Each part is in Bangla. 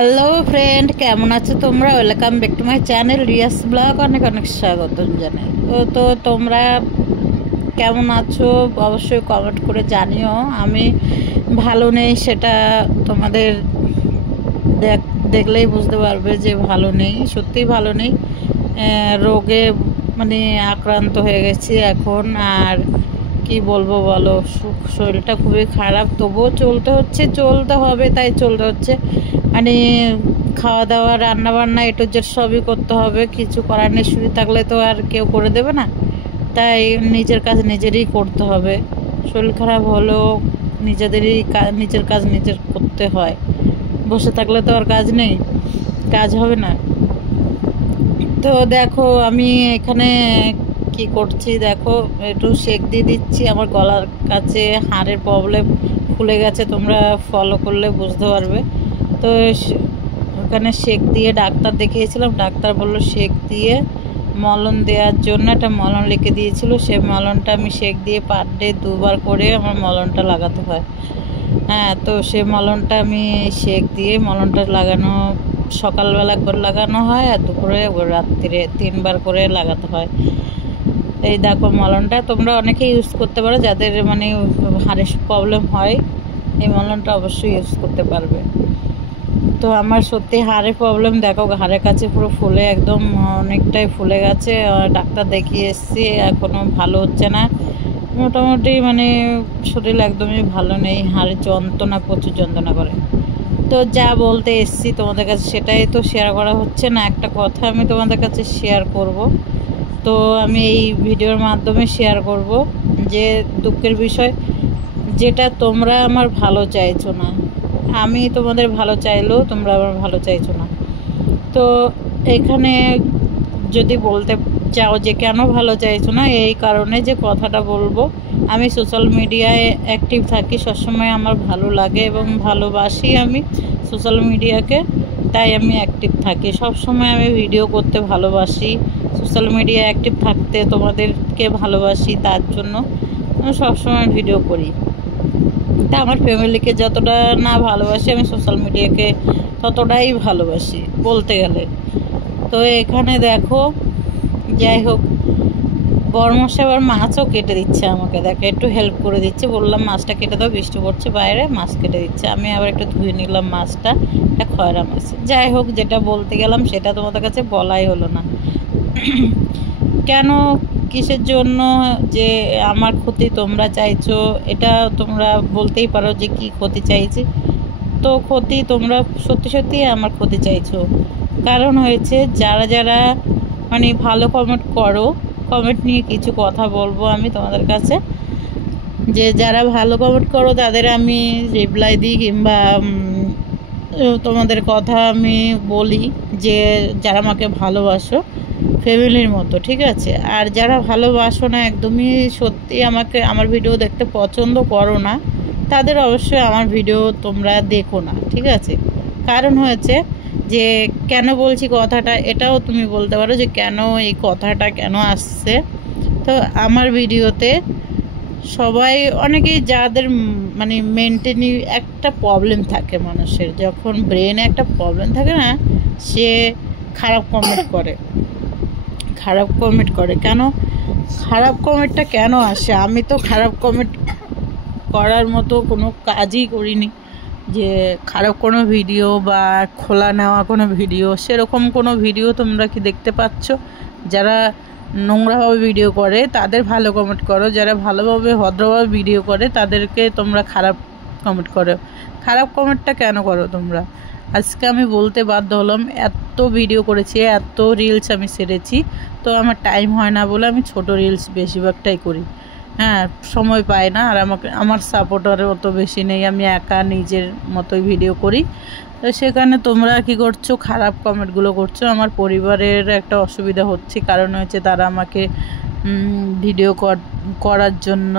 হ্যালো ফ্রেন্ড, কেমন আছো তোমরা? Welcome back to my channel Riya's blog. অনেক অনেক স্বাগতম জানাই। তো তোমরা কেমন আছো অবশ্যই কমেন্ট করে জানিও। আমি ভালো নেই, সেটা তোমাদের দেখলেই বুঝতে পারবে যে ভালো নেই, সত্যিই ভালো নেই। রোগে মানে আক্রান্ত হয়ে গেছি এখন। আর কি বলবো বলো, শরীরটা খুবই খারাপ, তবুও চলতে হবে, তাই চলতে হচ্ছে। মানে খাওয়া দাওয়া রান্না বান্না এটু যে সবই করতে হবে, কিছু করার নেই। শুয়ে থাকলে তো আর কেউ করে দেবে না, তাই নিজের কাজ নিজেরই করতে হবে। শরীর খারাপ হলেও নিজের কাজ নিজের করতে হয়। বসে থাকলে তো আর কাজ নেই, কাজ হবে না। তো দেখো আমি এখানে কি করছি, দেখো একটু সেক দিয়ে দিচ্ছি। আমার গলার কাছে হাড়ের প্রবলেম, ফুলে গেছে, তোমরা ফলো করলে বুঝতে পারবে। তো ওখানে সেক দিয়ে ডাক্তার দেখিয়েছিলাম। ডাক্তার বললো সেক দিয়ে মলম দেওয়ার জন্য একটা মলম লিখে দিয়েছিল। সেই মলমটা আমি সেক দিয়ে পার ডে 2বার করে আমার মলমটা লাগাতে হয়। হ্যাঁ, তো সেই মলমটা আমি সেক দিয়ে মলমটা লাগানো, সকালবেলা করে লাগানো হয় আর দুপুরে রাত্রিরে 3বার করে লাগাতে হয়। এই দেখো মলমটা তোমরা অনেকে ইউজ করতে পারো, যাদের মানে হাড়ের প্রবলেম হয় এই মলমটা অবশ্যই ইউজ করতে পারবে। তো আমার সত্যি হাড়ের প্রবলেম, দেখো হাড়ের কাছে পুরো ফুলে একদম অনেকটাই ফুলে গেছে। ডাক্তার দেখিয়ে এসেছি, এখনও ভালো হচ্ছে না। মোটামুটি মানে শরীর একদমই ভালো নেই, হাড়ের যন্ত্রণা, প্রচুর যন্ত্রণা করে। তো যা বলতে এসছি তোমাদের কাছে সেটাই তো শেয়ার করা হচ্ছে না। একটা কথা আমি তোমাদের কাছে শেয়ার করব, তো আমি এই ভিডিওর মাধ্যমে শেয়ার করব যে দুঃখের বিষয়, যেটা তোমরা আমার ভালো চাইছো না। আমি তোমাদের ভালো চাইলেও তোমরা আমার ভালো চাইছো না। তো এখানে যদি বলতে চাও যে কেন ভালো চাইছো না, এই কারণে যে কথাটা বলবো, আমি সোশ্যাল মিডিয়ায় অ্যাক্টিভ থাকি সবসময়, আমার ভালো লাগে এবং ভালোবাসি আমি সোশ্যাল মিডিয়াকে, তাই আমি অ্যাক্টিভ থাকি সবসময়। আমি ভিডিও করতে ভালোবাসি, সোশ্যাল মিডিয়ায় অ্যাক্টিভ থাকতে তোমাদেরকে ভালোবাসি, তার জন্য আমি সবসময় ভিডিও করি। তা আমার ফ্যামিলিকে যতটা না ভালোবাসি, আমি সোশ্যাল মিডিয়াকে ততটাই ভালোবাসি বলতে গেলে। তো এখানে দেখো, যাই হোক, বড়মশাই আবার মাছও কেটে দিচ্ছে আমাকে। দেখো একটু হেল্প করে দিচ্ছে, বললাম মাছটা কেটে দাও, বৃষ্টি পড়ছে বাইরে, মাছ কেটে দিচ্ছে। আমি আবার একটু ধুয়ে নিলাম মাছটা, এটা খয়রা মাছ। যাই হোক, যেটা বলতে গেলাম সেটা তোমাদের কাছে বলাই হলো না। কেন, কিসের জন্য যে আমার ক্ষতি তোমরা চাইছো, এটা তোমরা বলতেই পারো যে কি ক্ষতি চাইছি। তো ক্ষতি তোমরা সত্যি সত্যি আমার ক্ষতি চাইছো। কারণ হয়েছে, যারা যারা মানে ভালো কমেন্ট করো, কমেন্ট নিয়ে কিছু কথা বলবো আমি তোমাদের কাছে। যে যারা ভালো কমেন্ট করো তাদের আমি রিপ্লাই দিই, কিংবা তোমাদের কথা আমি বলি যে যারা আমাকে ভালোবাসো ফ্যামিলির মতো, ঠিক আছে। আর যারা ভালোবাসো না, একদমই সত্যি আমাকে আমার ভিডিও দেখতে পছন্দ করো না, তাদের অবশ্যই আমার ভিডিও তোমরা দেখো না, ঠিক আছে। কারণ হয়েছে যে কেন বলছি কথাটা, এটাও তুমি বলতে পারো যে কেন এই কথাটা কেন আসছে। তো আমার ভিডিওতে সবাই, অনেকেই যাদের মানে মেন্টালি একটা প্রবলেম থাকে, মানুষের যখন ব্রেনে একটা প্রবলেম থাকে না, সে খারাপ কমেন্ট করে। কেন খারাপ কমেন্টটা কেন আসে? আমি তো খারাপ কমেন্ট করার মতো কোনো কাজই করিনি, যে খারাপ কোনো ভিডিও বা খোলা নেওয়া কোনো ভিডিও, সেরকম কোনো ভিডিও তোমরা কি দেখতে পাচ্ছ? যারা নোংরাভাবে ভিডিও করে তাদের ভালো কমেন্ট করো, যারা ভালোভাবে ভদ্রভাবে ভিডিও করে তাদেরকে তোমরা খারাপ কমেন্ট করো। খারাপ কমেন্টটা কেন করো তোমরা? আজকে আমি বলতে বাধ্য হলাম, এত ভিডিও করেছি, এত রিলস আমি ছেড়েছি, তো আমার টাইম হয় না বলে আমি ছোট রিলস বেশিরভাগটাই করি। হ্যাঁ, সময় পাই না, আর আমার সাপোর্টারের অত বেশি নেই, আমি একা নিজের মতোই ভিডিও করি। তো সেখানে তোমরা কি করছো, খারাপ কমেন্টগুলো করছো। আমার পরিবারের একটা অসুবিধা হচ্ছে, কারণ হচ্ছে তারা আমাকে ভিডিও করার জন্য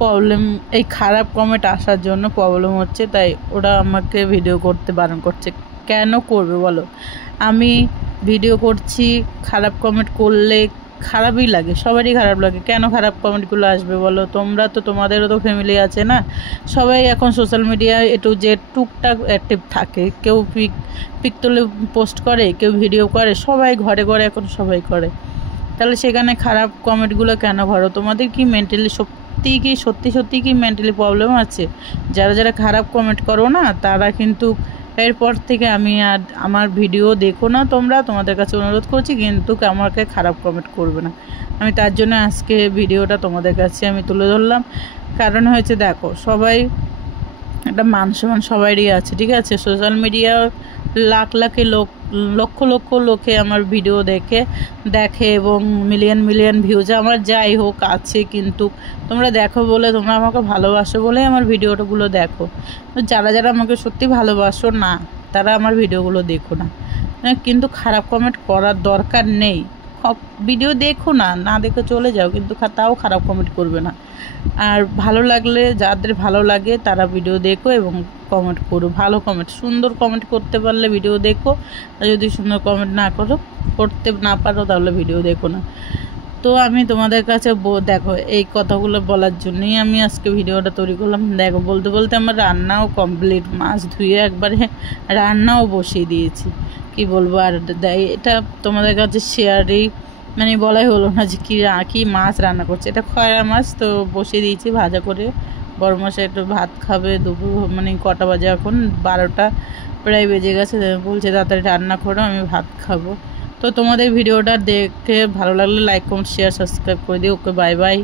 প্রবলেম, এই খারাপ কমেন্ট আসার জন্য প্রবলেম হচ্ছে, তাই ওরা আমাকে ভিডিও করতে বারণ করছে। কেন করবে বলো? আমি ভিডিও করছি, খারাপ কমেন্ট করলে খারাপই লাগে, সবারই খারাপ লাগে। কেন খারাপ কমেন্টগুলো আসবে বলো? তোমরা তো, তোমাদেরও তো ফ্যামিলি আছে না। সবাই এখন সোশ্যাল মিডিয়ায় একটু যে টুকটাক অ্যাক্টিভ থাকে, কেউ পিক পিক তুলে পোস্ট করে, কেউ ভিডিও করে, সবাই ঘরে ঘরে এখন সবাই করে। তাহলে সেখানে খারাপ কমেন্টগুলো কেন ভরো? তোমাদের কি মেন্টালি সত্যি কি মেন্টালি প্রবলেম আছে? যারা যারা খারাপ কমেন্ট করো না, তারা কিন্তু এরপর থেকে আমি আর আমার ভিডিও দেখো না তোমরা, তোমাদের কাছে অনুরোধ করছি, কিন্তু আমাকে খারাপ কমেন্ট করবে না। আমি তার জন্য আজকে ভিডিওটা তোমাদের কাছে আমি তুলে ধরলাম। কারণ হয়েছে, দেখো, সবাই একটা মান সম্মান সবারই আছে, ঠিক আছে? সোশ্যাল মিডিয়া লক্ষ লক্ষ লোকে আমার ভিডিও দেখে এবং মিলিয়ন ভিউজ আমার যাই হোক আছে, কিন্তু তোমরা দেখো বলে, তোমরা আমাকে ভালোবাসো বলে আমার ভিডিওগুলো দেখো। যারা যারা আমাকে সত্যি ভালোবাসো না, তারা আমার ভিডিওগুলো দেখো না। কিন্তু খারাপ কমেন্ট করার দরকার নেই। ভিডিও দেখো না, না দেখে চলে যাও, কিন্তু তাও খারাপ কমেন্ট করবে না। আর ভালো লাগলে, যাদের ভালো লাগে তারা ভিডিও দেখো এবং কমেন্ট করো, ভালো কমেন্ট, সুন্দর কমেন্ট করতে পারলে ভিডিও দেখো। আর যদি সুন্দর কমেন্ট করতে না পারো, তাহলে ভিডিও দেখো না। তো আমি তোমাদের কাছে দেখো, এই কথাগুলো বলার জন্যই আমি আজকে ভিডিওটা তৈরি করলাম। দেখো, বলতে বলতে আমার রান্নাও কমপ্লিট, মাছ ধুয়ে একবারে রান্নাও বসিয়ে দিয়েছি। কি বলবো আর, এটা তোমাদের কাছে শেয়ারই মানে বলাই হলো না যে কি মাছ রান্না করছে। এটা খয়রা মাছ, তো বসিয়ে দিয়েছি ভাজা করে। বড় মশাই একটু ভাত খাবে দুপুর, মানে কটা বাজে এখন, 12টা প্রায় বেজে গেছে। বলছে তাড়াতাড়ি রান্না করো, আমি ভাত খাবো। তো তোমাদের ভিডিওটা দেখে ভালো লাগলে লাইক, কমেন্ট, শেয়ার, সাবস্ক্রাইব করে দিও। ওকে, বাই বাই।